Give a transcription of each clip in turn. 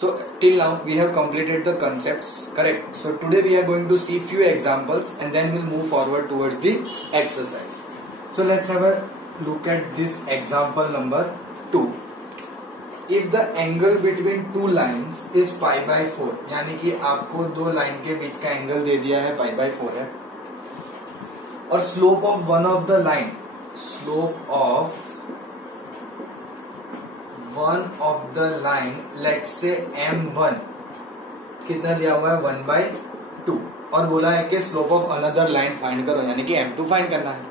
So till now we have completed the concepts, correct? So today we are going to see few examples and then we'll move forward towards the exercise. So let's have a look at this example number 2. If the angle between two lines is pi by 4, यानी कि आपको दो line के बीच का angle दे दिया है pi by 4 है, और slope of one of the line, slope of one of the line let's से m1 कितना दिया हुआ है 1/2, और बोला है कि slope of another line find करो, यानी कि m2 फाइंड करना है.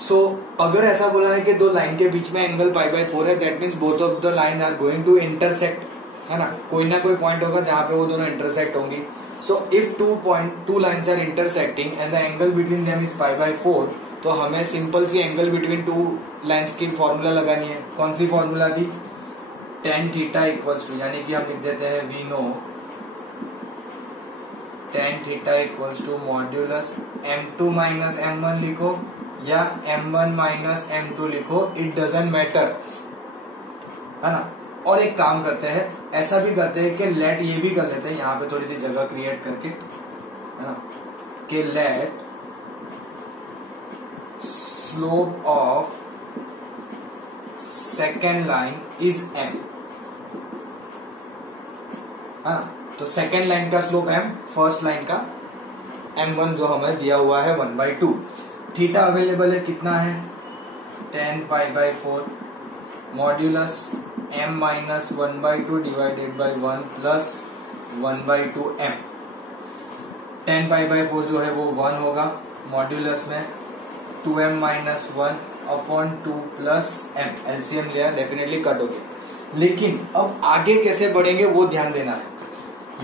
सो अगर ऐसा बोला है कि दो लाइन के बीच में एंगल pi by 4 है, that means both of the line are going to intersect, है ना. कोई ना कोई पॉइंट होगा जहां पे वो दोनों इंटरसेक्ट होंगी. So if two lines are intersecting and the angle between them is pi by 4, तो हमें सिंपल सी एंगल बिटवीन टू लाइन्स की फॉर्मूला लगानी है. कौन सी फॉर्मूला थी? tan थीटा इक्वल्स टू, यानी कि हम लिख देते हैं we know tan theta equals to modulus m2 minus m1 लिखो या m1 माइनस m2 लिखो, इट डजंट मैटर, है ना. और एक काम करते हैं, ऐसा भी करते हैं कि लेट ये भी कर लेते हैं यहाँ पे थोड़ी सी जगह क्रिएट करके, है ना, कि let slope of second line is m, है ना. तो सेकेंड लाइन का स्लोप m, फर्स्ट लाइन का m1 जो हमें दिया हुआ है 1/2. थीटा अवेलेबल है कितना है? tan pi by 4 modulus m minus 1/2 divided by 1 plus 1/2 m. tan pi by 4 जो है वो 1 होगा, मॉड्यूलस में 2m minus 1 upon 2 plus m. LCM लिया, डेफिनेटली कट होगी. लेकिन अब आगे कैसे बढ़ेंगे वो ध्यान देना है.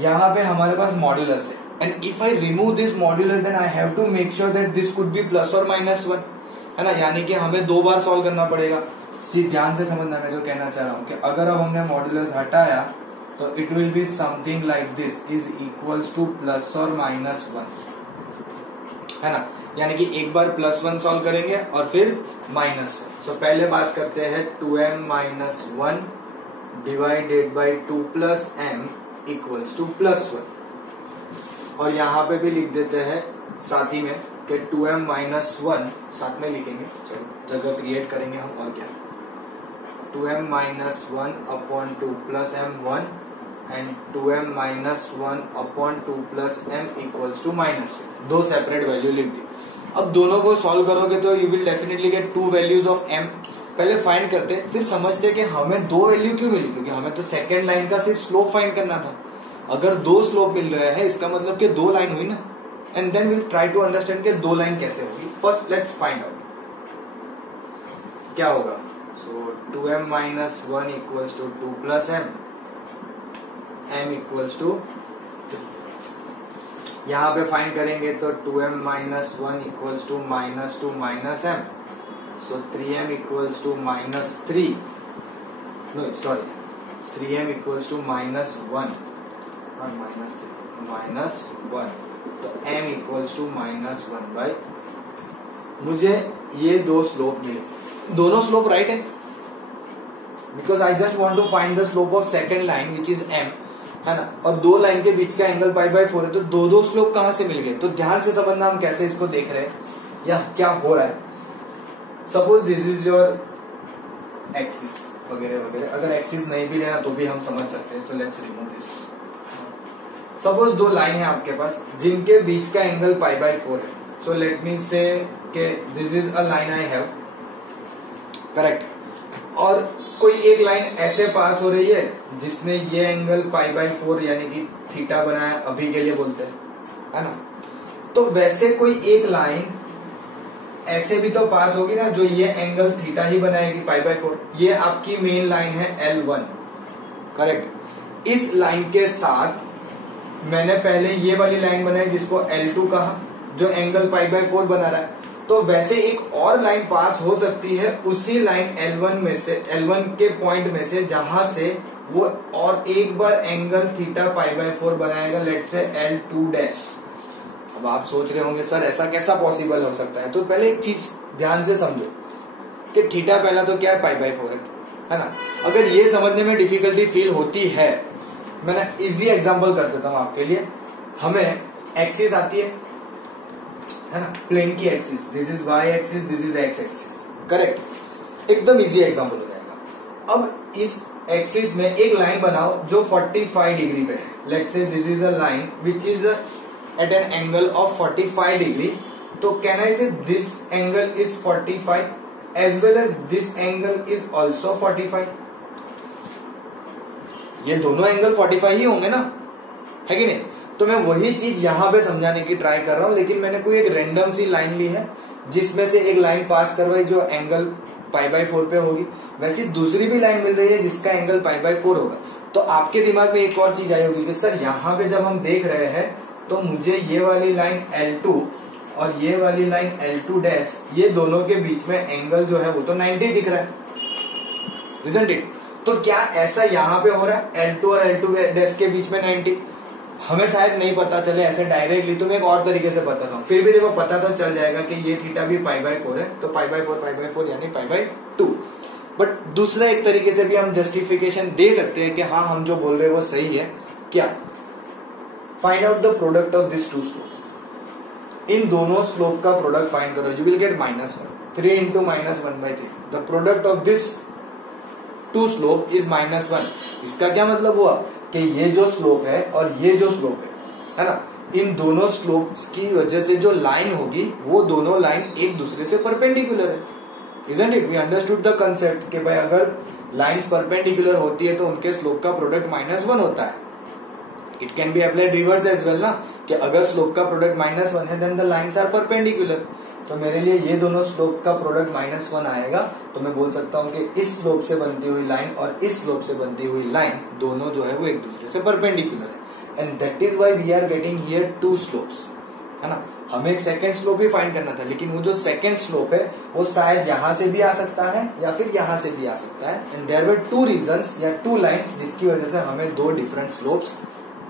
यहाँ पे हमारे पास मॉड्यूलस है, and if I remove this modulus then I have to make sure that this could be plus or minus 1, है ना. यानी कि हमें दो बार सॉल्व करना पड़ेगा. ध्यान से समझना मैं जो कहना चाह रहा हूँ कि अगर अब हमने मॉड्यूलस हटाया तो it will be something like this, is equals two plus और माइनस 1, है ना. यानी कि एक बार +1 सॉल्व करेंगे और फिर -1. तो पहले बात करते हैं 2m minus 1 divided by 2 plus m equals to +1, और यहाँ पे भी लिख देते हैं साथ ही में कि 2m माइनस 1 साथ में लिखेंगे. चलो जगह क्रिएट करेंगे हम, और क्या, 2m minus 1 upon 2 plus m1 and 2m minus 1 upon 2 plus m equals to -1. दो सेपरेट वैल्यू लिख दी. अब दोनों को सॉल्व करोगे तो you will definitely get to values of m. पहले फाइंड करते फिर समझते कि हमें दो वैल्यू क्यों मिली, क्योंकि हमें तो सेकेंड लाइन का सिर्फ स्लोप फाइंड करना था. अगर दो स्लोप मिल रहे हैं इसका मतलब कि दो लाइन हुई ना, and then will try to understand कि दो लाइन कैसे होगी. फर्स्ट लेट्स फाइंड आउट क्या होगा. So 2m minus 1 equals to 2 plus m equals to 3. यहाँ पे फाइंड करेंगे तो 2m minus 1 equals to -2 minus m, so 3m equals to -3, no sorry 3m equals to -1 और -1, तो m इक्वल्स टू -1/. मुझे ये दो स्लोप मिले, दोनों स्लोप राइट है, because I just want to find the slope of second line which is m, है ना. और दो लाइन के बीच का एंगल pi by 4 है, तो दो स्लोप कहां से मिल गए. तो ध्यान से समझना हम कैसे इसको देख रहे हैं या क्या हो रहा है. Suppose this is your axis वगैरह वगैरह. अगर एक्सिस नहीं भी लेना तो भी हम समझ सकते हैं. So let's remove this. Suppose दो लाइन है आपके पास जिनके बीच का एंगल pi by 4 है. सो लेट मी से कि this is a line I have, correct, और कोई एक लाइन ऐसे पास हो रही है जिसने ये एंगल pi by 4 यानी कि थीटा बनाया, अभी के लिए बोलते हैं, है ना. तो वैसे कोई एक लाइन ऐसे भी तो पास होगी ना जो ये एंगल थीटा ही बनाएगी pi by 4. ये आपकी मेन लाइन है L1, करेक्ट. इस लाइन के साथ मैंने पहले ये वाली लाइन बनाई जिसको L2 कहा, जो एंगल pi by 4 बना रहा है. तो वैसे एक और लाइन पास हो सकती है उसी लाइन L1 में से, L1 के पॉइंट में से, जहां से वो और एक बार एंगल थीटा pi by 4 बनाएगा, लेट्स से L2 डैश. अब आप सोच रहे होंगे सर ऐसा कैसा पॉसिबल हो सकता है. तो पहले एक चीज ध्यान से समझो कि थीटा पहला तो क्या है pi by 4 है, है ना। अगर ये समझने में डिफिकल्टी फील होती है, मैं ना इजी एग्जांपल कर देता हूं आपके लिए। हमें एक्सिस आती है ना, प्लेन की axis, this is Y axis, this is X axis, correct. एकदम इजी एग्जांपल हो जाएगा। अब इस एक्सिस में एक लाइन बनाओ जो 45 डिग्री पे है। Let's say this is a line which is at an angle of 45 degree. तो can I say this angle is 45 as well as this angle is also 45। ये दोनों एंगल 45 ही होंगे ना, है कि नहीं। तो मैं वही चीज यहां पे समझाने की ट्राई कर रहा हूं, लेकिन मैंने कोई एक रैंडम सी लाइन ली है जिसमें से एक लाइन पास करवाई जो एंगल π/4 पे होगी, वैसी दूसरी भी लाइन मिल रही है जिसका एंगल π/4 होगा। तो आपके दिमाग में एक और चीज आई होगी कि सर यहाँ पे जब हम देख रहे हैं तो मुझे ये वाली लाइन L2 और ये वाली लाइन L2 डैश, ये दोनों के बीच में एंगल जो है वो तो 90 दिख रहा है, isn't it? तो क्या ऐसा यहाँ पे हो रहा है L2 और L2 डैश के बीच में 90? हमें शायद नहीं पता चले ऐसे डायरेक्टली, तो मैं एक और तरीके से बताता हूँ। फिर भी देखो पता तो चल जाएगा कि ये थीटा भी π/4 है, तो π/4 यानी π/2। बट दूसरा एक तरीके से भी हम जस्टिफिकेशन दे सकते हैं कि हाँ हम जो बोल रहे हैं वो सही है। क्या? Find out the product of this two slope. इन दोनों स्लोप का प्रोडक्ट फाइंड करो, you will get -1। 3 into -1/3, the product of this two slope is -1। इसका क्या मतलब हुआ कि ये जो स्लोप है और ये जो स्लोप है ना, इन दोनों स्लोप्स की वजह से जो लाइन होगी वो दोनों लाइन एक दूसरे से परपेंडिकुलर है, isn't it? We understood the concept कि भाई अगर लाइंस परपेंडिकुलर होती है तो उनके स्लोप का प्रोडक्ट -1 होता है। It can be applied reverse as well ना, कि अगर स्लोप का प्रोडक्ट -1 है then the lines are perpendicular. तो मेरे लिए ये दोनों स्लोप का प्रोडक्ट -1 आएगा, तो मैं बोल सकता हूँ कि इस स्लोप से बनती हुई लाइन और इस स्लोप से बनती हुई लाइन दोनों जो है वो एक दूसरे से परपेंडिकुलर है। And that is why we are getting here two slopes, है ना। हमें एक सेकंड स्लोप ही फाइंड करना था, लेकिन वो जो सेकंड स्लोप है वो शायद यहां से भी आ सकता है या फिर यहां से भी आ सकता है। And there were two reasons या टू लाइंस जिसकी वजह से हमें दो डिफरेंट स्लोप्स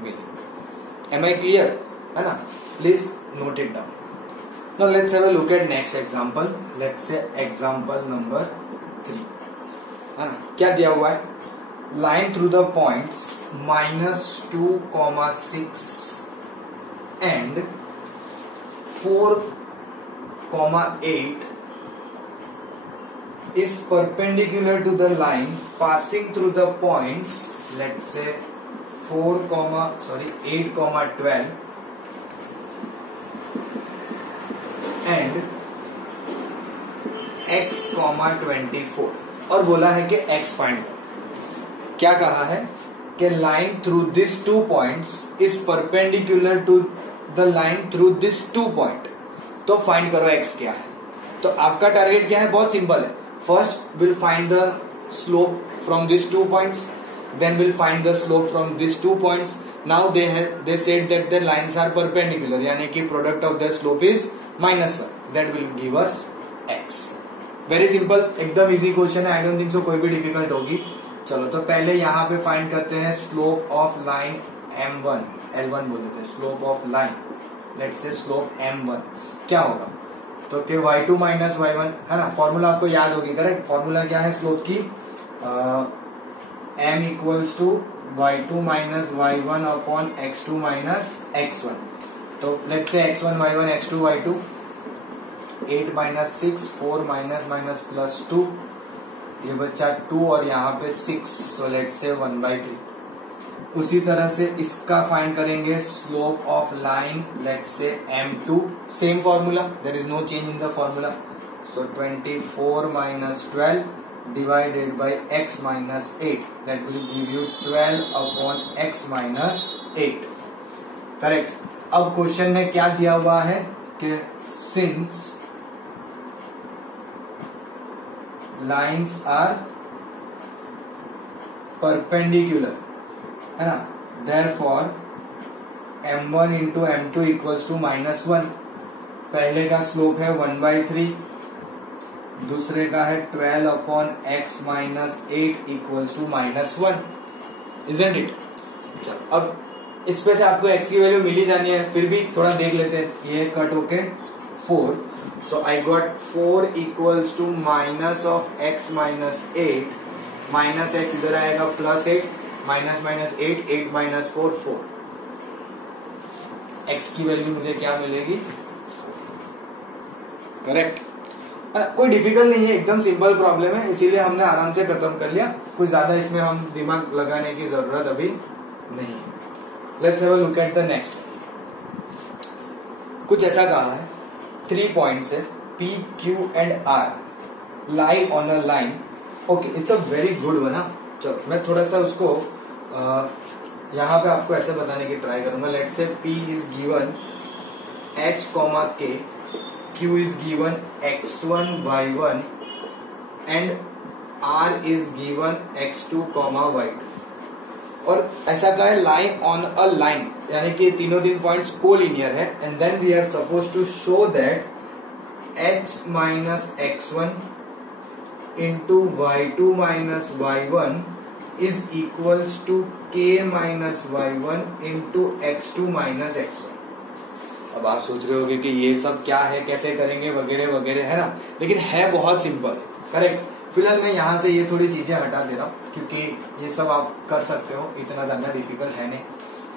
मिले। एम आई क्लियर, है ना? Please note it down. Now let's have a look at next example. Let's say example number 3, है ना। क्या दिया हुआ है? Line through the points -2,6 and 4,8 is perpendicular to the line passing through the points, let's say 8,12 and x,24 और बोला है कि x फाइंड करो। क्या कहा है कि line through this 2 points is perpendicular to the line through this 2 point. तो फाइंड करो x क्या है। तो आपका टारगेट क्या है? बहुत सिंपल है। First will find the slope from this 2 points, then will find the slope from this 2 points. Now they said that the lines are perpendicular, यानी कि product of the slope is -1, that will give us x। Very simple, एकदम easy question है। I don't think so कोई भी difficult होगी। चलो तो पहले यहाँ पे फाइंड करते हैं slope of line m1, L1 बोल देते हैं, स्लोप ऑफ लाइन। लेट्स से स्लोप m1 क्या होगा? तो कि y2 माइनस y1, है ना। फॉर्मूला आपको याद होगी, करेक्ट। फॉर्मूला क्या है स्लोप की? m equals to y2 minus y1 upon x2 minus x1। तो let's say x1 y1 x2 y2, 8 minus 6, 4 minus minus plus 2, ये बच्चा 2 और यहाँ पे 6, सो लेट्स से 1/3। उसी तरह से इसका फाइंड करेंगे slope of line, let's say m2, same formula, there is no change in the formula. So 24 minus 12 divided by x minus 8, that will give you 12 upon x minus 8, correct. अब question में क्या दिया हुआ है कि since lines are perpendicular, है ना, therefore m1 into m2 equals to -1। पहले का स्लोप है 1/3, दूसरे का है 12 upon x minus 8 equals to -1, isn't it? अब इसमें से आपको x की वैल्यू मिली जानी है, फिर भी थोड़ा देख लेते हैं। ये कट होके 4, so I got 4 equals to minus of x minus 8 minus x इधर आएगा plus 8, minus minus 8, 8 minus 4, 4। X की वैल्यू मुझे क्या मिलेगी? करेक्ट। कोई डिफिकल्ट नहीं है, एकदम सिंपल प्रॉब्लम है, इसीलिए हमने आराम से खत्म कर लिया। कोई ज्यादा इसमें हम दिमाग लगाने की जरूरत अभी नहीं है। Let's have a look at the next. कुछ ऐसा कहा है 3 पॉइंट्स है P, Q and R lie on a line. Okay, it's a very good one. चलो मैं थोड़ा सा उसको यहाँ पे आपको ऐसे बताने की ट्राई करूंगा। Let's say P is given H, K, Q is given x1, y1 and R is given x2, y2। और ऐसा कहा है लाइन ऑन अ लाइन, यानी कि तीनों पॉइंट्स कोलिनियर है। And then we are suppose to show that h minus x1 into y2 minus y1 is equals to k minus y1 into x2 minus x1। अब आप सोच रहे होगे कि ये सब क्या है, कैसे करेंगे, वगैरह वगैरह, है ना, लेकिन है बहुत सिंपल। करेक्ट। फिलहाल मैं यहाँ से ये थोड़ी चीजें हटा दे रहा हूँ क्योंकि ये सब आप कर सकते हो, इतना ज्यादा डिफिकल्ट है नहीं,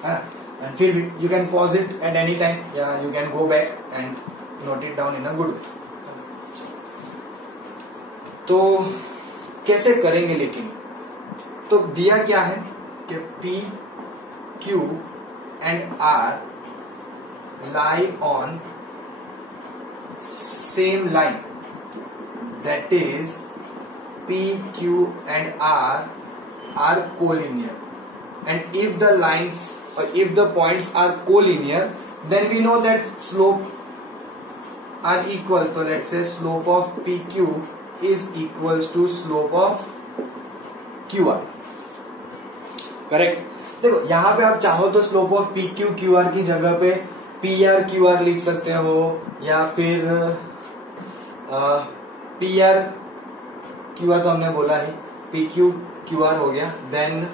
है ना। एंड फिर भी you can pause it at any time या you can go back and note it down in a good. तो कैसे करेंगे, लेकिन तो दिया क्या है कि P, Q and R lie on same line, that is P, Q and R are collinear, and if the lines or if the points are collinear, then we know that slope are equal. So let's say slope of PQ is equals to slope of QR. Correct. देखो यहाँ पे आप चाहो तो slope of P Q Q R की जगह पे P R Q R लिख सकते हो, या फिर पी आर क्यू आर तो हमने बोला ही, पी क्यू क्यू आर हो गया। देन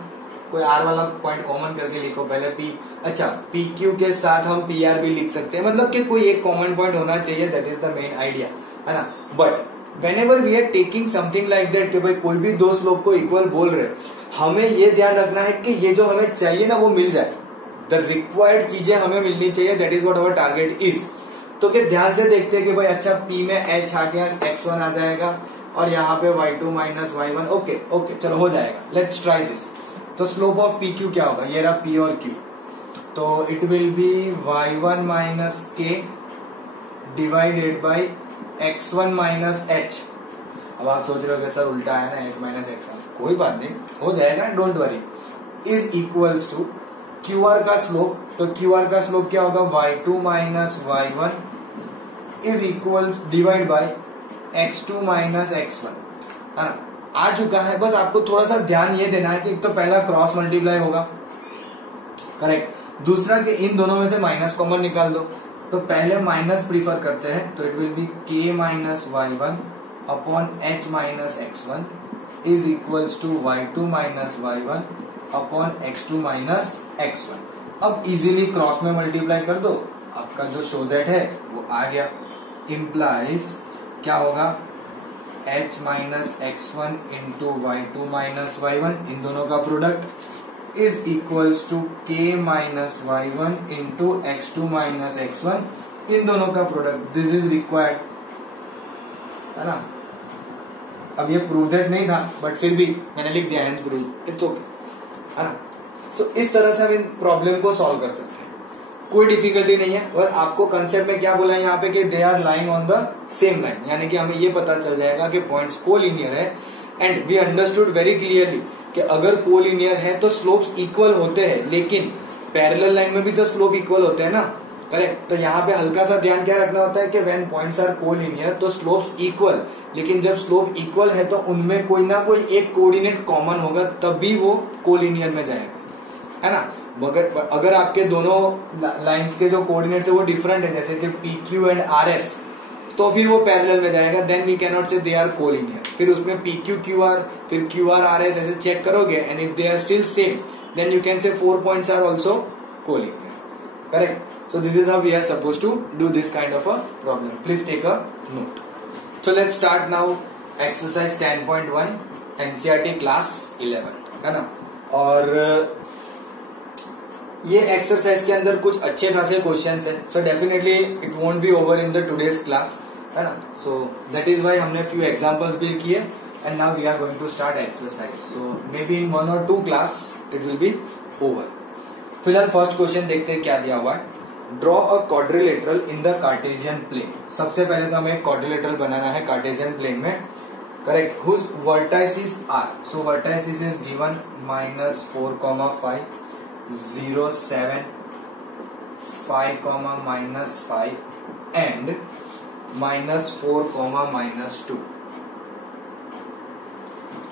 कोई आर वाला पॉइंट कॉमन करके लिखो पहले पी, अच्छा पी क्यू के साथ हम पी आर भी लिख सकते हैं, मतलब कि कोई एक कॉमन पॉइंट होना चाहिए, that is the main idea, है ना। But whenever we are taking something like that कि भाई कोई भी दो स्लोप को इक्वल बोल रहे, हमें ये ध्यान रखना है कि ये जो हमें चाहिए ना वो मिल जाए, द रिक्वायर्ड चीजें हमें मिलनी चाहिए, that is what our target is. तो क्या ध्यान से देखते हैं कि भाई अच्छा P में H आ गया, x1 आ जाएगा और यहाँ पे y2 minus y1। Okay okay चलो हो जाएगा, लेट्स ट्राई दिस। तो स्लोप ऑफ PQ क्या होगा, ये रहा P और Q, तो it will B y1 minus k divided by x1 minus h। अब आप सोच रहे हो कि सर उल्टा है ना, h माइनस x1, कोई बात नहीं हो जाएगा, don't worry. Is equals to QR का स्लोप, तो QR का स्लोप क्या होगा, y2 minus y1 is equals divide by x2 minus x1, है ना। आ चुका है, बस आपको थोड़ा सा ध्यान ये देना है कि एक तो पहला क्रॉस मल्टीप्लाई होगा, करेक्ट, दूसरा कि इन दोनों में से माइनस कॉमन निकाल दो, तो पहले माइनस प्रीफर करते हैं, तो it will be k minus y1 upon h minus x1 is equals to y2 minus y1 upon x2 minus x1। अब इजीली क्रॉस में मल्टीप्लाई कर दो, आपका जो शो दैट है वो आ गया। इम्प्लाइज क्या होगा, h minus x1 into y2 minus y1, इन दोनों का product is equals to k minus y1 into x2 minus x1, इन दोनों का प्रोडक्ट, दिस इज रिक्वायर्ड, है ना। अब ये प्रूव दैट नहीं था बट फिर भी मैंने लिख दिया है प्रूव, इट्स ओके, है ना। तो इस तरह से हम इन प्रॉब्लम को सॉल्व कर सकते हैं, कोई डिफिकल्टी नहीं है। और आपको कंसेप्ट में क्या बोला है यहाँ पे कि they are lying on the same line, यानी कि हमें ये पता चल जाएगा कि पॉइंट्स कोलिनियर है। And we understood very clearly कि अगर कोलिनियर है तो स्लोप्स इक्वल होते हैं, लेकिन पैरेलल लाइन में भी तो स्लोप इक्वल होते हैं ना, करेक्ट। तो यहाँ पे हल्का सा ध्यान क्या रखना होता है कि व्हेन पॉइंट्स आर कोलिनियर तो स्लोप्स इक्वल, लेकिन जब स्लोप इक्वल है तो उनमें कोई ना कोई एक कोऑर्डिनेट कॉमन होगा, तभी वो कोलिनियर में जाएगा, है ना। अगर आपके दोनों लाइंस के जो कोऑर्डिनेट्स है वो डिफरेंट है, जैसे कि PQ एंड RS, तो फिर वो पैरेलल में जाएगा, देन वी कैन नॉट से दे आर कोलिनियर। फिर उसमें PQ QR फिर QR RS ऐसे चेक करोगे, and if they are still same then you can say 4 points are also collinear, correct. So this is how we are supposed to do this kind of a problem. Please take a note. So let's start now exercise 10.1. NCERT class 11, है ना। और ये exercise के अंदर कुछ अच्छे खासे questions है, so definitely it won't be over in the today's class, है ना। सो दैट इज वाई हमने फ्यू एग्जांपल्स भी किए and now we are going to start exercise. So maybe in 1 or 2 class it will be over. फिलहाल first question देखते हैं क्या दिया हुआ है। Draw a quadrilateral in the Cartesian plane. सबसे पहले तो हमें क्वाड्रिलेटरल बनाना है कार्टेशियन प्लेन में, correct. Whose vertices are, so vertices is given -4, 5, 0, 7, 5, -5 and -4, -2।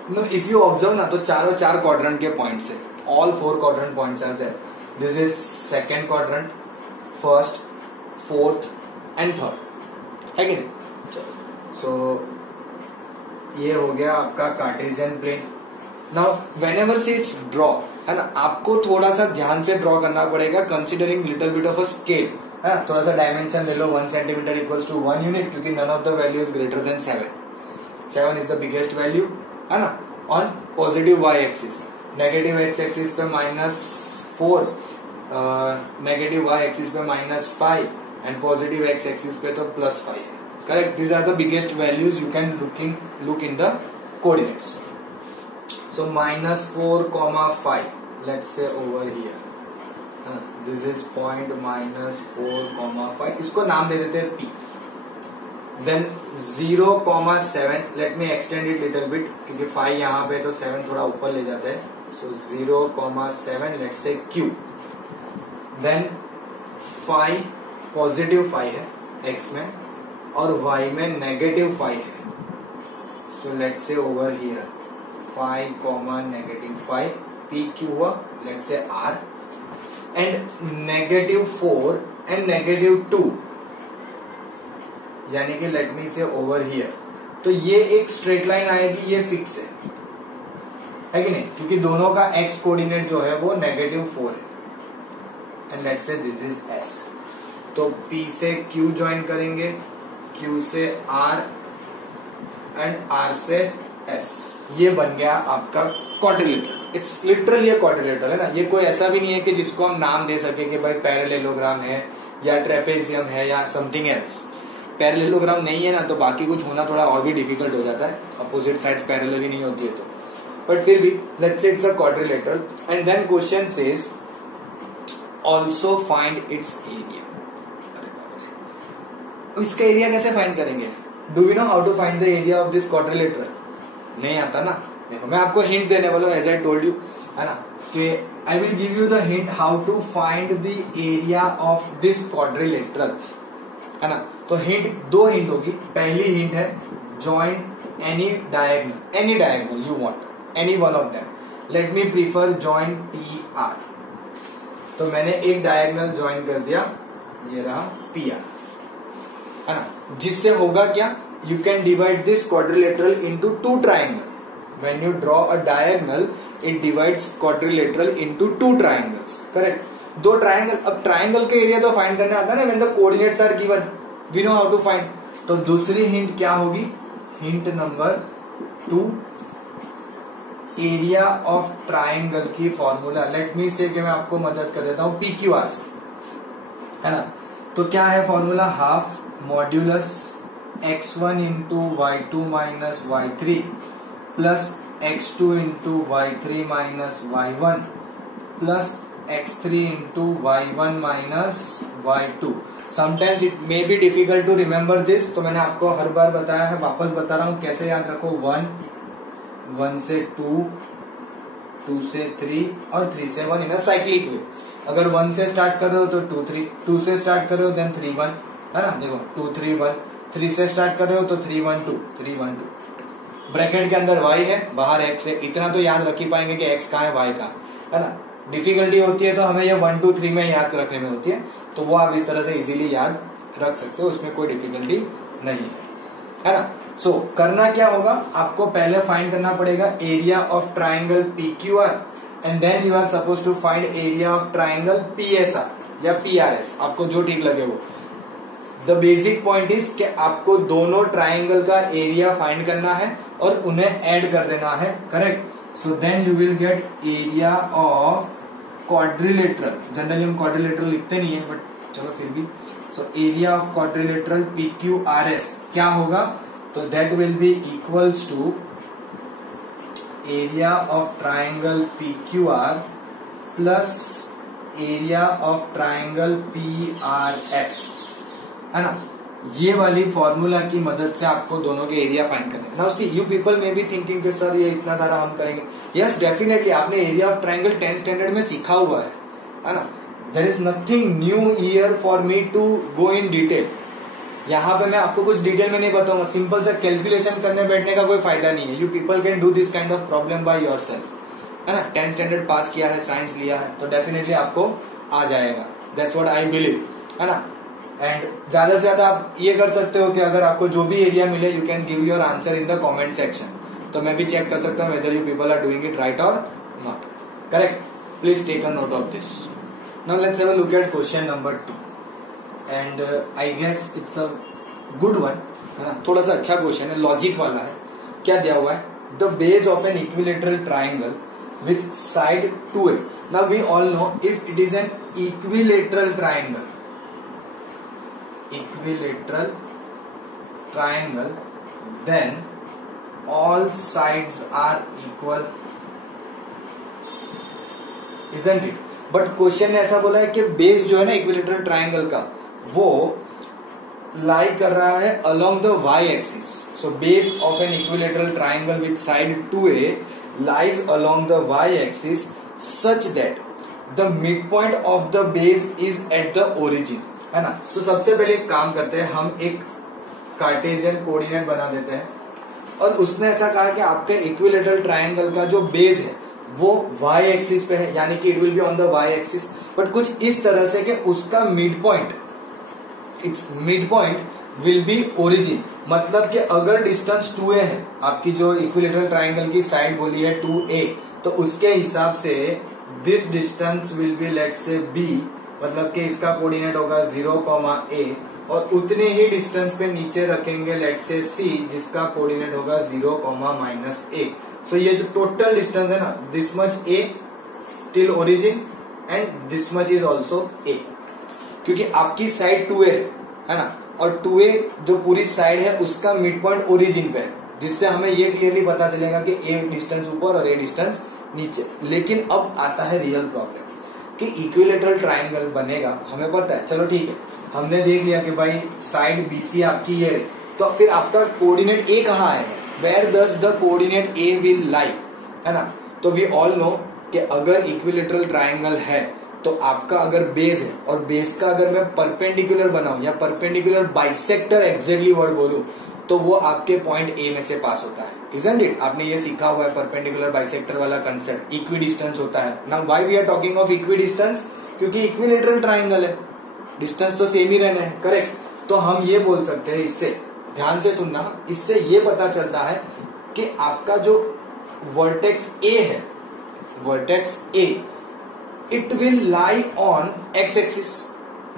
No if you observe ना, तो चारों चार क्वाड्रेंट के पॉइंट्स है, all 4 quadrant points are there. This is second quadrant, first, fourth and third, है कि नहीं। चलो, सो ये हो गया आपका Cartesian plane. Now whenever say it's draw, है ना, आपको थोड़ा सा ध्यान से ड्रॉ करना पड़ेगा, considering little bit of a scale, है ना। थोड़ा सा डायमेंशन ले लो, 1 सेंटीमीटर इक्वल्स टू 1 यूनिट, क्योंकि none of the value is greater than 7। 7 is the biggest value, है ना। On positive y axis, negative x axis पे -4, नेगेटिव y एक्सिस पे -5 एंड पॉजिटिव x एक्सिस पे तो +5 है, correct. These are the biggest values you can look in the coordinates. So -4, 5, let's say over here, है ना, this is point -4, 5, इसको नाम दे देते हैं P। Then 0, 7, let me extend it little bit, क्योंकि 5 यहाँ पे तो 7 थोड़ा ऊपर ले जाते हैं। सो 0, 7, लेट से Q। देन 5, पॉजिटिव 5 है x में और y में -5 है। सो लेट से ओवर हियर 5, -5, PQ हुआ, लेट से R एंड -4 एंड -2, यानी कि लेट मी से ओवर हियर। तो ये एक स्ट्रेट लाइन आएगी, ये फिक्स है कि नहीं, क्योंकि दोनों का x कोऑर्डिनेट जो है वो -4 है एंड लेट से दिस इज S। तो P से Q ज्वाइन करेंगे, Q से R एंड R से S। ये बन गया आपका क्वाड्रिलेटरल। इट्स लिटरली ये क्वाड्रिलेटरल है ना। ये कोई ऐसा भी नहीं है कि जिसको हम नाम दे सके कि भाई पैरेललोग्राम है या ट्रेपेजियम है या समथिंग एल्स। पैरेललोग्राम नहीं है ना, तो बाकी कुछ होना थोड़ा और भी डिफिकल्ट हो जाता है, अपोजिट साइड्स पैरेलल ही नहीं होती है तो। बट फिर भी let's say it's a quadrilateral and then question says also find its area. इसका एरिया कैसे फाइंड करेंगे? Do we know how to find the area of this quadrilateral? नहीं आता ना। देखो मैं आपको हिंट देने वाला हूँ, एज आई टोल्ड यू, है ना, कि I will give you the hint how to find the area of this quadrilateral, है ना। तो हिंट, 2 हिंट होगी। पहली हिंट है join any diagonal you want, any one of them. Let me prefer join PR। तो मैंने एक diagonal join कर दिया, ये रहा PR, है ना। जिससे होगा क्या, you can divide this quadrilateral into 2 triangle. When you draw a diagonal it divides quadrilateral into 2 triangles, correct. 2 triangle, अब ट्राइंगल के एरिया तो फाइंड करने आता है ना, when the coordinates are given we know how to find. तो दूसरी hint क्या होगी? Hint number 2, area of triangle की फॉर्मूला। लेट मी से कि मैं आपको मदद कर देता हूं PQR से, है ना। तो क्या है formula? Half modulus x1 into y2 minus y3 plus x2 into y3 minus y1 plus x3 into y1 minus y2। Sometimes it may be difficult to remember this, तो मैंने आपको हर बार बताया है, वापस बता रहा हूं कैसे याद रखो। 1 से 2, 2 से 3 और 3 से 1 इन अ साइक्लिक वे। अगर 1 से स्टार्ट कर रहे हो तो 2 3, 2 से स्टार्ट कर रहे हो देन 3 1, है ना। देखो 2 3 1, 3 से स्टार्ट कर रहे हो तो 3 1 2, 3 1 2। ब्रैकेट के अंदर y है, बाहर x है, इतना तो याद रख ही पाएंगे कि x कहाँ है y कहाँ, है ना। डिफिकल्टी होती है तो हमें ये 1 2 3 में याद रखने में होती है, तो वो आप इस तरह से इजीली याद रख सकते हो, उसमें कोई डिफिकल्टी नहीं है ना। सो करना क्या होगा, आपको पहले फाइंड करना पड़ेगा area of triangle PQR and then you are suppose to find area of triangle PSR या PRS, आपको जो ठीक लगे वो। द बेसिक पॉइंट इज कि आपको दोनों ट्राइंगल का एरिया फाइंड करना है और उन्हें ऐड कर देना है, correct. So then you will get area of quadrilateral, generally हम क्वाड्रिलेटरल लिखते नहीं है बट चलो फिर भी। So area of quadrilateral PQRS क्या होगा, तो that will be equals to area of triangle PQR plus area of triangle PRS, है ना। ये वाली फॉर्मूला की मदद से आपको दोनों के एरिया फाइंड करने। Now see you people may be thinking कि सर ये इतना सारा हम करेंगे। यस डेफिनेटली, आपने area of triangle 10th standard में सीखा हुआ है ना। There is nothing new here for me to go in detail. यहाँ पे मैं आपको कुछ डिटेल में नहीं बताऊंगा, सिंपल सा कैलकुलेशन करने बैठने का कोई फायदा नहीं है। You people can do this kind of problem by yourself, है ना। 10th स्टैंडर्ड पास किया है, साइंस लिया है, तो डेफिनेटली आपको आ जाएगा। दैट्स व्हाट आई बिलीव, है ना। एंड ज्यादा से ज्यादा आप ये कर सकते हो कि अगर आपको जो भी एरिया मिले you can give your answer in the comment section, तो मैं भी चेक कर सकता हूँ whether you people are doing it right और not, correct. Please take a note of this. Now let's have a look at question number 2 and I guess it's a good one, है ना। थोड़ा सा अच्छा question है, logic वाला है। क्या दिया हुआ है, the base of an equilateral triangle with side 2a। Now we all know if it is an equilateral triangle, equilateral triangle, then all sides are equal, isn't it? But question ने ऐसा बोला है कि बेस जो है ना equilateral triangle का, वो लाई कर रहा है along the y axis. So base of an equilateral triangle with side 2a lies along the y axis such that the midpoint of the base is at the origin, है ना। सो सबसे पहले एक काम करते हैं, हम एक कार्टेशियन कोऑर्डिनेट बना देते हैं और उसने ऐसा कहा कि आपके इक्विलेटरल ट्राइंगल का जो बेस है वो y एक्सिस पे है, यानी कि it will B on the y axis, but कुछ इस तरह से कि उसका mid point, it's mid point will be origin. मतलब कि अगर डिस्टेंस 2a है, आपकी जो इक्विलेटरल ट्राइंगल की साइड बोली है 2a, तो उसके हिसाब से this distance will be let say b, मतलब कि इसका कोऑर्डिनेट होगा 0,a, और उतने ही डिस्टेंस पे नीचे रखेंगे लेट से c, जिसका कोऑर्डिनेट होगा 0,-a। सो ये जो टोटल डिस्टेंस है ना, this much a till origin and this much is also a, क्योंकि आपकी साइड 2a है ना, और 2a जो पूरी साइड है उसका मिड पॉइंट ओरिजिन पे है, जिससे हमें ये क्लियरली पता चलेगा कि a डिस्टेंस ऊपर और a डिस्टेंस नीचे। लेकिन अब आता है रियल प्रॉब्लम कि इक्विलेटरल ट्राइंगल बनेगा, हमें पता है, चलो ठीक है, हमने देख लिया कि भाई साइड BC आपकी ये है, तो फिर आपका कोऑर्डिनेट A कहाँ आएगा, where does the coordinate A will lie, है ना। तो वी ऑल नो कि अगर इक्विलेटरल ट्राइंगल है तो आपका अगर बेस है, और बेस का अगर मैं परपेंडिकुलर बनाऊं या परपेंडिकुलर बाइसेक्टर एग्जैक्टली वर्ड बोलूं, तो वो आपके पॉइंट A में से पास होता है, इजंट इट। आपने ये सीखा हुआ है परपेंडिकुलर बाइसेक्टर वाला कंसेप्ट, इक्वी डिस्टेंस होता है। Now why we are talking of equi distance, क्योंकि इक्विलेटरल ट्राइंगल है, डिस्टेंस तो सेम ही रहना है, करेक्ट। तो हम ये बोल सकते हैं, इससे ध्यान से सुनना, इससे ये पता चलता है कि आपका जो वर्टेक्स A है, vertex A, it will lie on x axis.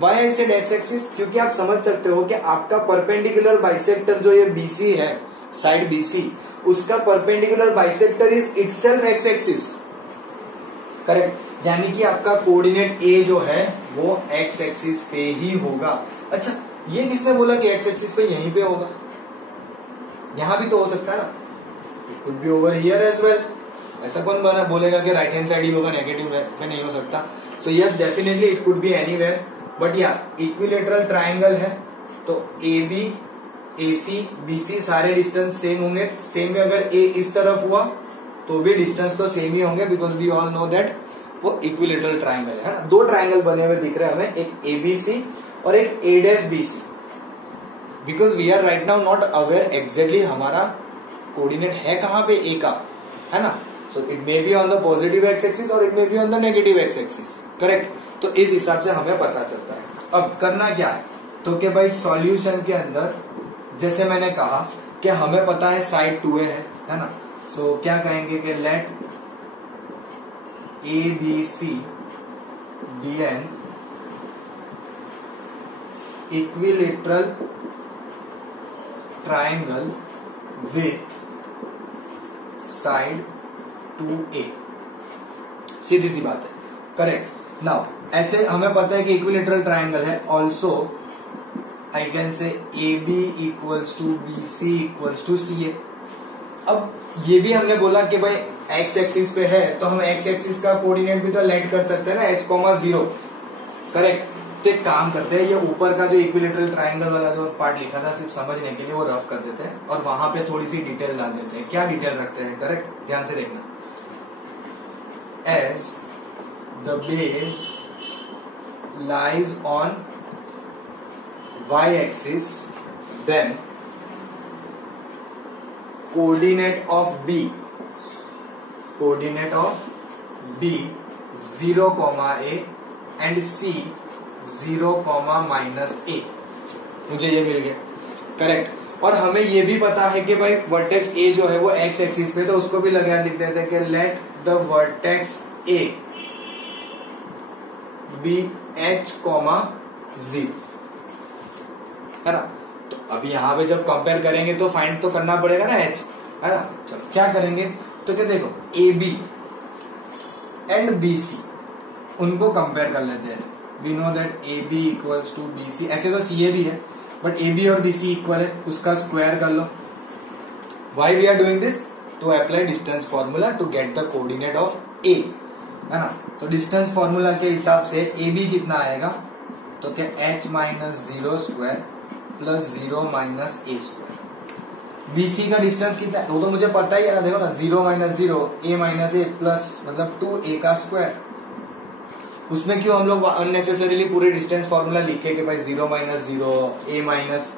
Why I said x axis, क्योंकि आप समझ सकते हो कि आपका परपेंडिकुलर बाइसेक्टर जो ये BC है, साइड BC, उसका perpendicular bisector is itself x axis, correct. यानी कि आपका कोऑर्डिनेट A जो है वो x एक्सिस पे ही होगा। अच्छा, ये किसने बोला कि x एक्सिस पे यहीं पे होगा, यहां भी तो हो सकता है ना, it could be over here as well. ऐसा कौन बना बोलेगा कि राइट हैंड साइड ही होगा, नेगेटिव में नहीं हो सकता। So yes definitely it could B anywhere, but या इक्विलेटरल ट्राइंगल है तो AB, AC, BC सारे डिस्टेंस सेम होंगे। सेम में अगर A इस तरफ हुआ तो भी डिस्टेंस तो सेम ही होंगे, because we all know that वो इक्विलेटरल ट्राइंगल है ना। दो ट्राइंगल बने हुए दिख रहे हैं हमें, एक ABC और एक A'BC, because we are right now not aware exactly हमारा कोऑर्डिनेट है कहाँ पे A का, है ना। So it may be on the positive x axis और it may be on the negative x axis, correct. तो इस हिसाब से हमें पता चलता है। अब करना क्या है, तो कि भाई सॉल्यूशन के अंदर जैसे मैंने कहा कि हमें पता है साइड 2a है ना। सो क्या कहेंगे कि let ABC be an equilateral triangle with side two A, सीधी सी बात है, करेक्ट। नाउ ऐसे हमें पता है कि इक्विलेटरल ट्राइंगल है, also I can say A B equals to B C equals to C A. अब ये भी हमने बोला कि भाई एक्स एक्सिस पे है तो हम एक्स एक्सिस का कोऑर्डिनेट भी तो लेट कर सकते हैं ना, h,0, करेक्ट। तो एक काम करते हैं, ये ऊपर का जो इक्विलेटरल ट्राइंगल वाला जो पार्ट लिखा था सिर्फ समझने के लिए वो रफ कर देते हैं और वहां पे थोड़ी सी डिटेल डाल देते हैं। क्या डिटेल रखते हैं, करेक्ट, ध्यान से देखना। As the base lies on y axis, then coordinate of b 0, a and c 0, -a, मुझे ये मिल गया, करेक्ट। और हमें ये भी पता है कि भाई वर्टेक्स a जो है वो x एक्सिस पे, तो उसको भी लगा लिख देते हैं कि let the vertex a be h, 0, है ना। तो अभी यहाँ पे जब कंपेयर करेंगे तो फाइंड तो करना पड़ेगा ना h, है ना। चलो क्या करेंगे, तो क्या देखो A B and B C उनको कंपेयर कर लेते हैं। We know that A B equals to B C, ऐसे तो सी ए भी है बट ए बी और बी सी इक्वल है, उसका स्क्वायर कर लो। Why we are doing this, to apply distance formula to get the coordinate of A, है ना। तो डिस्टेंस फॉर्मूला के हिसाब से ए बी कितना आएगा, तो क्या h -0 square plus 0 - a square. BC का डिस्टेंस कितना है वो तो मुझे पता ही है ना, देखो ना 0 - 0 a - a प्लस मतलब 2a का स्क्वायर। उसमें क्यों हम लोग अननेसेसरीली पूरे डिस्टेंस फॉर्मूला लिखे कि भाई 0 - 0 a -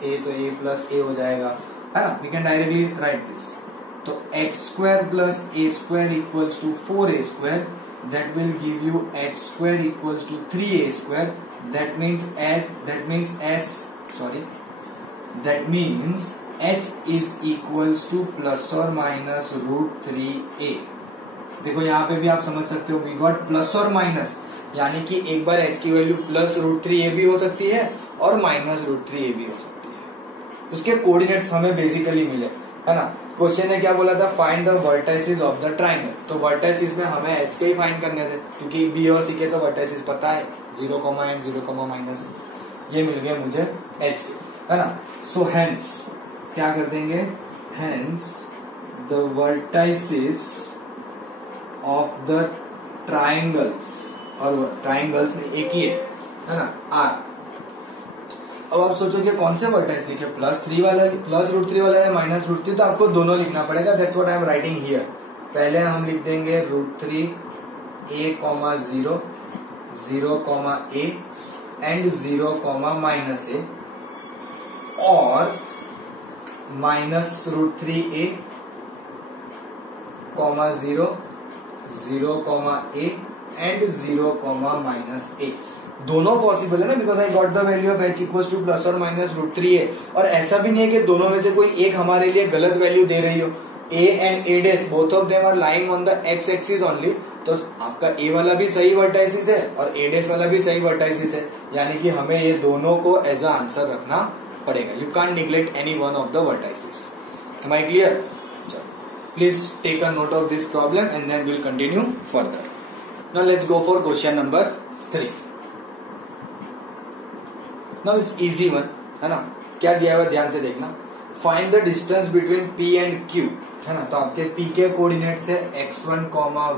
a तो a प्लस a हो जाएगा, है ना। We can directly write this. तो x square plus a square equals to 4a square, that will give you h square equals to 3a square, that means h is equals to plus or minus √3a। देखो यहाँ पे भी आप समझ सकते हो, we got plus or minus, यानी कि एक बार h की वैल्यू प्लस √3a भी हो सकती है और माइनस √3a भी हो सकती है। उसके कोऑर्डिनेट्स हमें बेसिकली मिले, है ना। क्वेश्चन ने क्या बोला था, find the vertices of the triangle. तो वर्टाइसिस में हमें एच के ही फाइंड करने थे, क्योंकि बी और सी के तो वर्टाइसिस पता है 0, n 0, -a, ये मिल गया मुझे एच के, है ना। सो हेंस क्या कर देंगे, hence the vertices of the triangles, और ट्राइंगल्स एक ही है ना, आर। अब आप सोचोगे कौन से वर्टेक्स लिखे, +3 वाला, +√3 वाला है, -√3, तो आपको दोनों लिखना पड़ेगा। That's what I am writing here. पहले हम लिख देंगे √3 a, 0, 0, a एंड 0, -a, और -√3a, 0, 0, a एंड 0, -a। दोनों पॉसिबल है ना, because I got the value of h equals two plus और माइनस √3a। और ऐसा भी नहीं है कि दोनों में से कोई एक हमारे लिए गलत वैल्यू दे रही हो। a and a' both of them are lying on the x axis only, तो आपका a वाला भी सही वर्टाइसिस है और a' वाला भी सही वर्टाइसिस है, यानी कि हमें ये दोनों को एज अ आंसर रखना पड़ेगा। You can't neglect any one of the vertices. Am I clear? Please take a note of this problem and then will continue further. Now let's go for question number 3। Now it's easy one, है ना। क्या दिया हुआ ध्यान से देखना, find the distance between P and Q, है ना। तो आपके P के कोऑर्डिनेट से x1,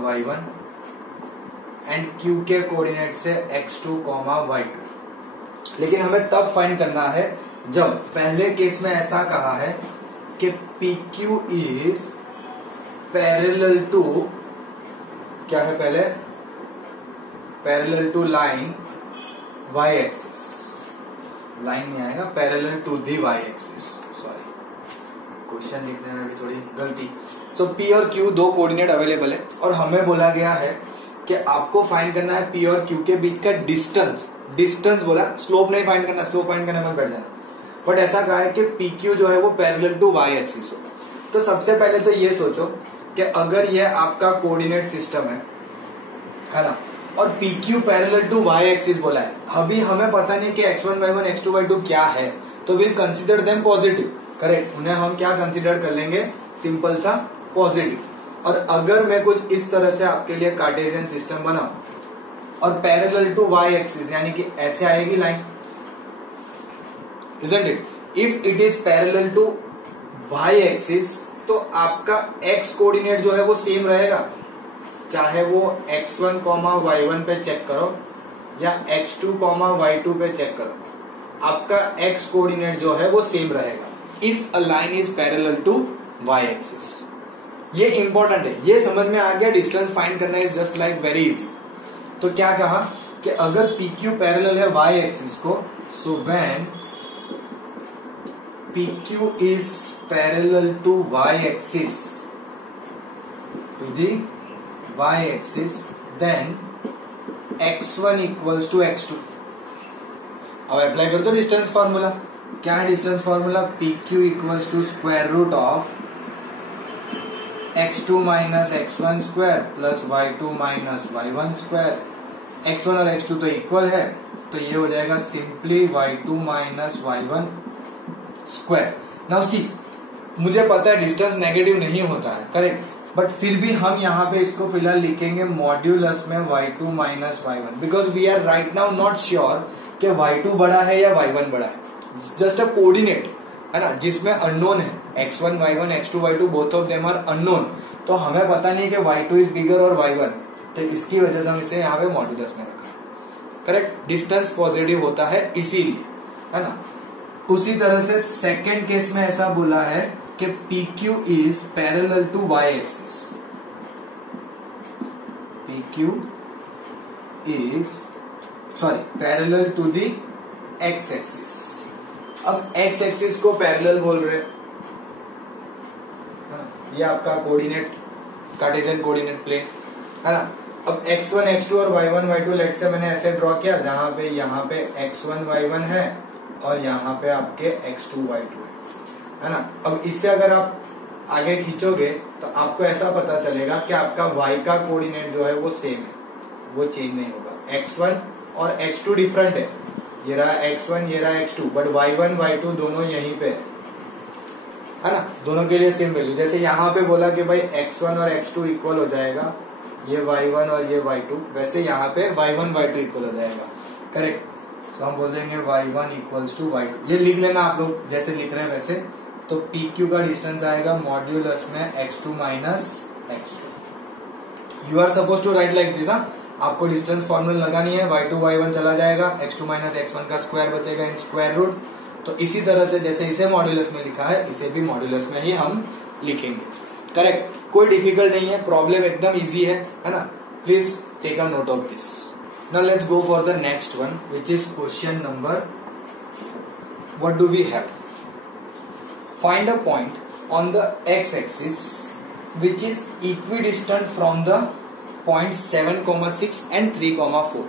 y1 एंड Q के कोऑर्डिनेट से x2, y2। लेकिन हमें तब फाइंड करना है जब पहले केस में ऐसा कहा है कि PQ इज पैरेलल टू, क्या है पहले, parallel to line y axis, line नहीं आएगा, parallel to the y axis, sorry question लिखने में भी थोड़ी गलती। तो P और Q दो कोऑर्डिनेट अवेलेबल है और हमें बोला गया है कि आपको फाइंड करना है P और Q के बीच का डिस्टेंस। डिस्टेंस बोला, स्लोप नहीं फाइंड करना, स्लोप फाइंड करने में बैठ जाना। बट ऐसा कहा है कि PQ जो है वो पैरेलल टू y एक्सिस हो। तो सबसे पहले तो ये सोचो कि अगर ये आपका कोऑर्डिनेट सिस्टम है ना, और PQ parallel to y axis बोला है, अभी हमें पता नहीं कि x1, y1, x2, y2 क्या है, तो will consider them positive, correct. उन्हें हम क्या कंसीडर कर लेंगे, सिंपल सा पॉजिटिव। और अगर मैं कुछ इस तरह से आपके लिए कार्टेशियन सिस्टम बनाऊं और पैरेलल टू वाई एक्सिस यानी कि ऐसे आएगी line, isn't it? If it is parallel to y axis तो आपका x कोऑर्डिनेट जो है वो सेम रहेगा, चाहे वो x1, y1 पे चेक करो या x2, y2 पे चेक करो, आपका x कोऑर्डिनेट जो है वो सेम रहेगा if a line is parallel to y axis. ये इंपॉर्टेंट है, ये समझ में आ गया। डिस्टेंस फाइंड करना is just like very easy. तो क्या कहा कि अगर PQ पैरेलल है y एक्सिस को, so when PQ is parallel to y axis, then x1 equals to x2। अब अप्लाई कर दो डिस्टेंस फॉर्मूला। क्या है distance formula? PQ equals to square root of x2 minus x1 square plus y2 minus y1 square. x1 और x2 तो equal है, तो ये हो जाएगा simply y2 minus y1 square. Now see, मुझे पता है डिस्टेंस नेगेटिव नहीं होता है, करेक्ट, बट फिर भी हम यहाँ पे इसको फिलहाल लिखेंगे मॉड्यूलस में y2 minus y1, because we are right now not sure कि y2 बड़ा है या y1 बड़ा है। जस्ट अ कोऑर्डिनेट है ना, जिसमें अननोन है x1 y1 x2 y2 both of them are unknown, तो हमें पता नहीं कि y2 इज बिगर और y1, तो इसकी वजह से हम इसे यहाँ पे मॉड्यूलस में रखा। करेक्ट, डिस्टेंस पॉजिटिव होता है इसीलिए, है ना। उसी तरह से सेकेंड केस में ऐसा बोला है कि PQ is parallel to y axis. PQ is parallel to the x axis. अब x एक्सिस को पैरेलल बोल रहे, ये आपका कोऑर्डिनेट कार्टेशियन कोऑर्डिनेट प्लेन है ना। अब x1 x2 और y1 y2 लेट से मैंने ऐसे ड्रॉ किया जहां पे यहाँ पे x1 y1 है और यहाँ पे आपके x2 y2 है ना। अब इससे अगर आप आगे खींचोगे तो आपको ऐसा पता चलेगा कि आपका y का कोऑर्डिनेट जो है वो सेम है, वो चेंज नहीं होगा। x1 और x2 डिफरेंट है, ये रहा x1 ये रहा x2, बट y1 y2 दोनों यहीं पे है ना, दोनों के लिए सेम वैल्यू। जैसे यहाँ पे बोला कि भाई x1 और x2 इक्वल हो जाएगा, ये y1 और ये y2, वैसे यहाँ पे y1 y2 इक्वल हो जाएगा। करेक्ट, तो हम बोल देंगे y1 इक्वल्स टू y2। ये लिख लेना आप लोग जैसे लिख रहे हैं वैसे। तो PQ का डिस्टेंस आएगा मॉड्यूलस में x2 minus x2। You are suppose to write like this. आपको डिस्टेंस फॉर्मूला लगानी है, y2 y1 चला जाएगा, x2 माइनस x1 का स्क्वायर बचेगा इन स्क्वायर रूट। तो इसी तरह से जैसे इसे मॉड्यूलस में लिखा है, इसे भी मॉड्यूलस में ही हम लिखेंगे। करेक्ट, कोई डिफिकल्ट नहीं है, प्रॉब्लम एकदम इजी है ना। Please take a note of this. Now let's go for the next one, which is question number 4. What do we have? Find a point on the x-axis which is equidistant from the point 7,6 and 3,4.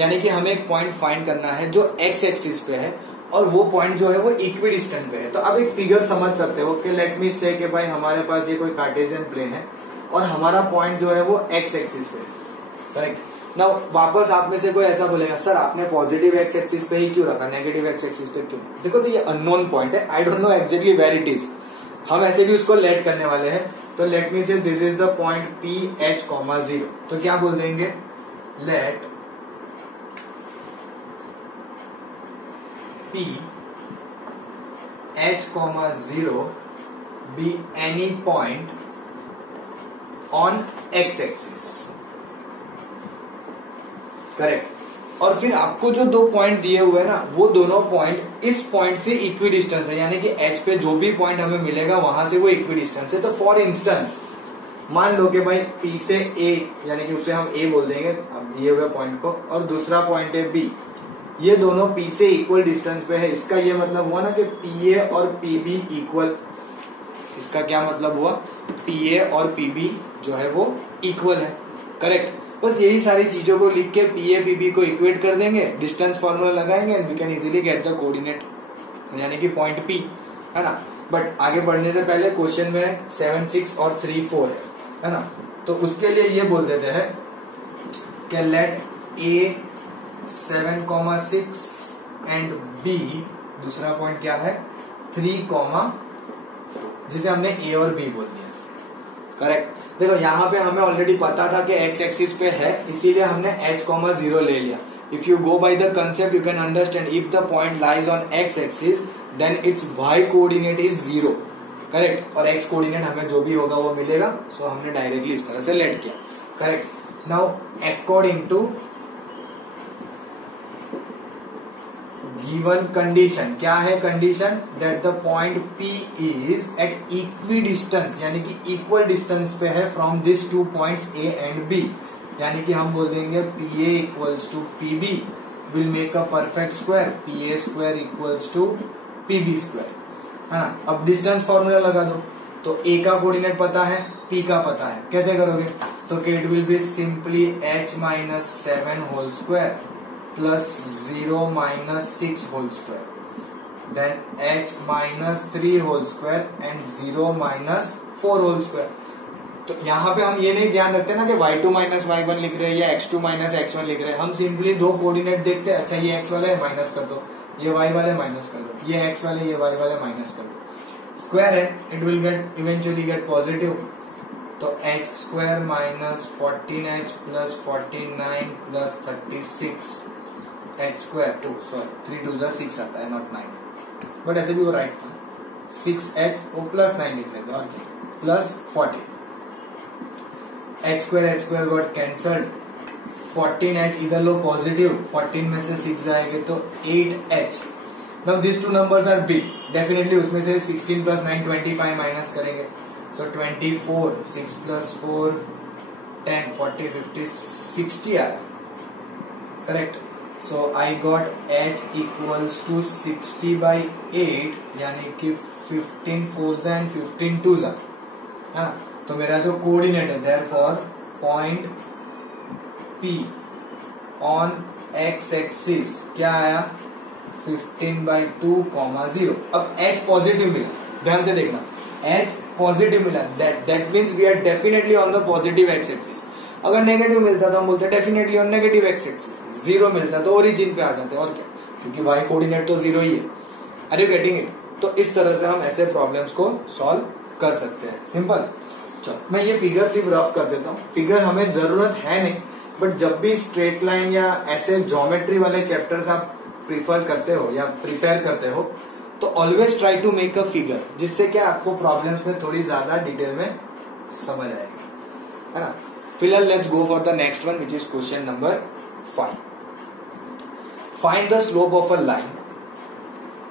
यानी कि हमें एक point find करना है जो x axis पे है और वो पॉइंट जो है वो इक्विडिस्टेंट पे है। तो अब एक फिगर समझ सकते हो कि लेट मी से कि भाई हमारे पास ये कोई कार्टेशियन प्लेन है और हमारा पॉइंट जो है वो x एक्सिस पे है। करेक्ट, ना वापस आप में से कोई ऐसा बोलेगा सर आपने पॉजिटिव एक्स एक्सिस पे ही क्यों रखा, नेगेटिव एक्स एक्सिस पे क्यों? देखो, तो ये अननोन पॉइंट है, I don't know exactly where it is. हम ऐसे भी उसको लेट करने वाले हैं, तो let me say this is the point PH, 0। तो क्या बोल देंगे, let PH, 0 be any point on x axis. Correct, और फिर आपको जो दो पॉइंट दिए हुए हैं ना, वो दोनों पॉइंट इस पॉइंट से इक्विडिस्टेंस है, यानी कि H पे जो भी पॉइंट हमें मिलेगा वहां से वो इक्विडिस्टेंस है। तो फॉर इंस्टेंस मान लो कि भाई P से A, यानी कि उसे हम A बोल देंगे अब दिए हुए पॉइंट को, और दूसरा पॉइंट है B, ये दोनों P से इक्वल डिस्टेंस पे है। इसका ये मतलब हुआ ना कि PA और PB इक्वल। इसका क्या मतलब हुआ, PA और PB जो है वो इक्वल है। करेक्ट, बस यही सारी चीजों को लिख के PA PB को इक्वेट कर देंगे, डिस्टेंस फॉर्मूला लगाएंगे and we can easily get the coordinate, यानी कि पॉइंट P, है ना। बट आगे बढ़ने से पहले क्वेश्चन में 7, 6 और 3, 4 है ना। तो उसके लिए ये बोल देते हैं कि लेट A 7,6 एंड B, दूसरा पॉइंट क्या है 3, जिसे हमने A और B बोल दिया। करेक्ट, देखो यहाँ पे हमें ऑलरेडी पता था कि एक्स एक्सिस पे है, इसीलिए हमने h, 0 ले लिया. If you go by the concept you can understand if the point lies on x axis then its y coordinate is 0. Correct. और x कोऑर्डिनेट हमें जो भी होगा वो मिलेगा. सो हमने डायरेक्टली इस तरह से लेट किया. Correct. Now according to given condition, क्या है condition? That the point P is at equi distance, यानी कि इक्वल डिस्टेंस पे है from this two points A and B. यानी कि हम बोल देंगे PA equals to PB will make a perfect square. PA square equals to PB square, है ना. अब डिस्टेंस फॉर्मूला लगा दो. तो A का कोऑर्डिनेट पता है, P का पता है. कैसे करोगे? तो it will be simply h minus 7 whole square plus 0 minus 6 whole square, then h minus 3 whole square and 0 minus 4 whole square. तो यहाँ पे हम ये नहीं ध्यान रखते ना कि y2 माइनस y1 लिख रहे हैं या x2 माइनस x1 लिख रहे हैं. हम सिंपली दो कोऑर्डिनेट देखते हैं. अच्छा ये x वाले माइनस कर दो, ये y वाले माइनस कर दो, ये x वाले ये y वाले माइनस कर दो. स्क्वायर है, it will get eventually get positive. तो h square minus 14h plus 49 plus 36 h square. Oh sorry 3 2 6 आता है, नॉट 9, बट ऐसे भी वो राइट था. 6h वो प्लस 9 लिख रहे थे और plus 40. h square got cancelled. 14h इधर लो पॉजिटिव, 14 में से 6 जाएंगे तो 8h. Now this two numbers are big, definitely उसमें से 16 प्लस 9 25 माइनस करेंगे. सो 24, 6 प्लस 4 10 40 50 60 आया. Correct. So I got h equals to 60 by 8, यानी कि 15 4s and 15 2s, है ना. तो मेरा जो कोऑर्डिनेट है therefore point P on x axis क्या आया? 15 by 2, 0. अब h पॉजिटिव मिला, ध्यान से देखना. h पॉजिटिव मिला, that means we are definitely on the positive x axis. अगर नेगेटिव मिलता तो हम बोलते definitely on negative x axis. 0 मिलता तो ओरिजिन पे आ जाते, और क्या, क्योंकि y कोऑर्डिनेट तो 0 ही है. Are you getting it? तो इस तरह से हम ऐसे प्रॉब्लम्स को सॉल्व कर सकते हैं. सिंपल. चलो मैं ये फिगर सिर्फ रफ कर देता हूँ. फिगर हमें जरूरत है नहीं, बट जब भी स्ट्रेट लाइन या ऐसे ज्योमेट्री वाले चैप्टर्स आप प्रीफर करते हो या प्रिपेयर करते हो तो always try to make a figure, जिससे क्या आपको प्रॉब्लम्स में थोड़ी ज्यादा डिटेल में समझ आएगी, है ना. फिलहाल let's go for the next one which is question number 5. Find the slope of a line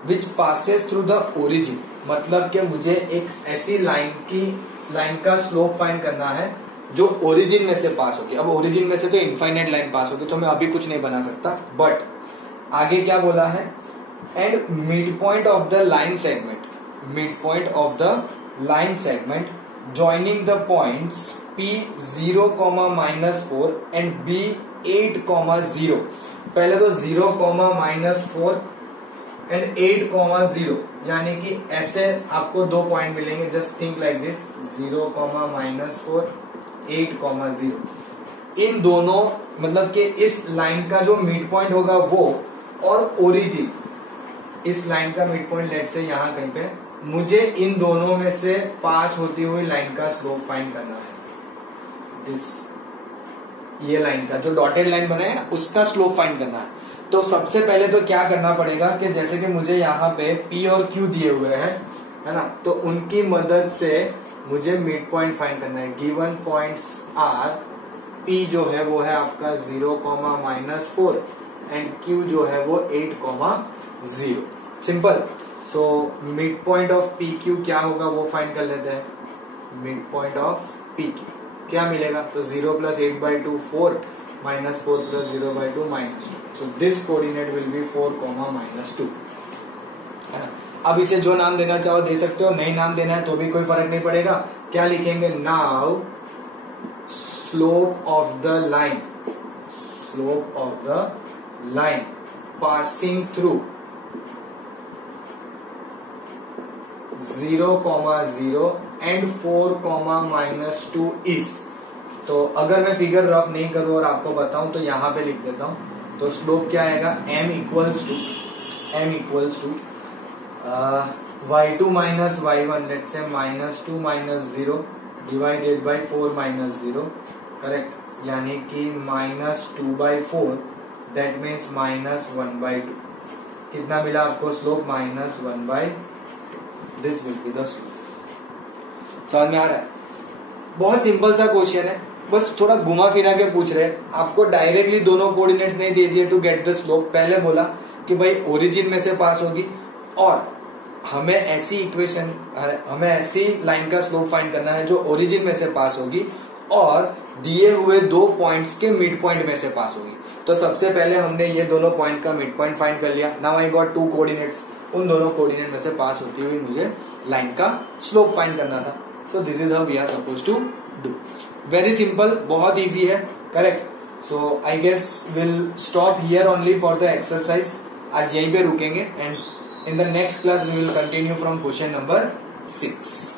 which passes through the origin. मतलब कि मुझे एक ऐसी लाइन का स्लोप फाइंड करना है जो ओरिजिन में से पास होगी. अब ओरिजिन में से तो इनफाइनाइट लाइन पास होगी, तो मैं अभी कुछ नहीं बना सकता. बट आगे क्या बोला है? And mid point of the line segment, mid point of the line segment joining the points P 0, -4 and B 8, 0. पहले तो 0, -4 एंड 8, 0, यानी कि ऐसे आपको दो पॉइंट मिलेंगे. Just think like this, 0, -4 8, 0. इन दोनों मतलब कि इस लाइन का जो मिड पॉइंट होगा वो और ओरिजिन, इस लाइन का मिड पॉइंट लेट से यहाँ कहीं पे, मुझे इन दोनों में से पास होती हुई लाइन का स्लोप फाइंड करना है. दिस ये लाइन का जो डॉटेड लाइन बना है ना, उसका स्लोप फाइंड करना है. तो सबसे पहले तो क्या करना पड़ेगा कि जैसे कि मुझे यहाँ पे P और Q दिए हुए हैं, है ना, तो उनकी मदद से मुझे मिड पॉइंट फाइंड करना है. गिवन पॉइंट्स आर, P जो है वो है आपका 0, -4 एंड Q जो है वो 8, 0. Simple. So mid point of P Q क्या होगा वो फाइंड कर लेते हैं. Mid point of P Q क्या मिलेगा? तो 0 + 8/2 4, -4 + 0/2 -2. So this coordinate will be 4, -2, है ना. अब इसे जो नाम देना चाहो दे सकते हो, नहीं नाम देना है तो भी कोई फर्क नहीं पड़ेगा. क्या लिखेंगे? Now slope of the line, slope of the line passing through 0, 0 and 4, -2 is. तो अगर मैं फिगर रफ नहीं करूं और आपको बताऊं तो यहां पे लिख देता हूं. तो स्लोप क्या आएगा? m equals to y2 - y1, let's say -2 - 0 divided by 4 minus 0, correct, यानी कि -2/4, दैट मीन्स -1/2। कितना मिला आपको slope? -1/2। This will be the slope. समझ में आ रहा है? बहुत सिंपल सा क्वेश्चन है, बस थोड़ा घुमा फिरा के पूछ रहे हैं आपको, डायरेक्टली दोनों कोऑर्डिनेट्स नहीं दे दिए टू गेट द स्लोप। पहले बोला कि भाई ओरिजिन में से पास होगी और हमें ऐसी लाइन का स्लोप फाइंड करना है जो ओरिजिन में से पास होगी और दिए हुए 2 पॉइंट्स के मिड पॉइंट में से पास होगी। तो सबसे पहले हमने ये दोनों पॉइंट का मिड पॉइंट फाइंड कर लिया। नाउ आई गॉट 2 कोऑर्डिनेट्स, उन दोनों कोऑर्डिनेट में से पास होती हुई मुझे लाइन का स्लोप फाइंड करना था। So this is how we are suppose to do. Very simple, बहुत इजी है, correct. So I guess will stop here only for the exercise. आज यहीं पे रुकेंगे and in the next class we will continue from question number 6.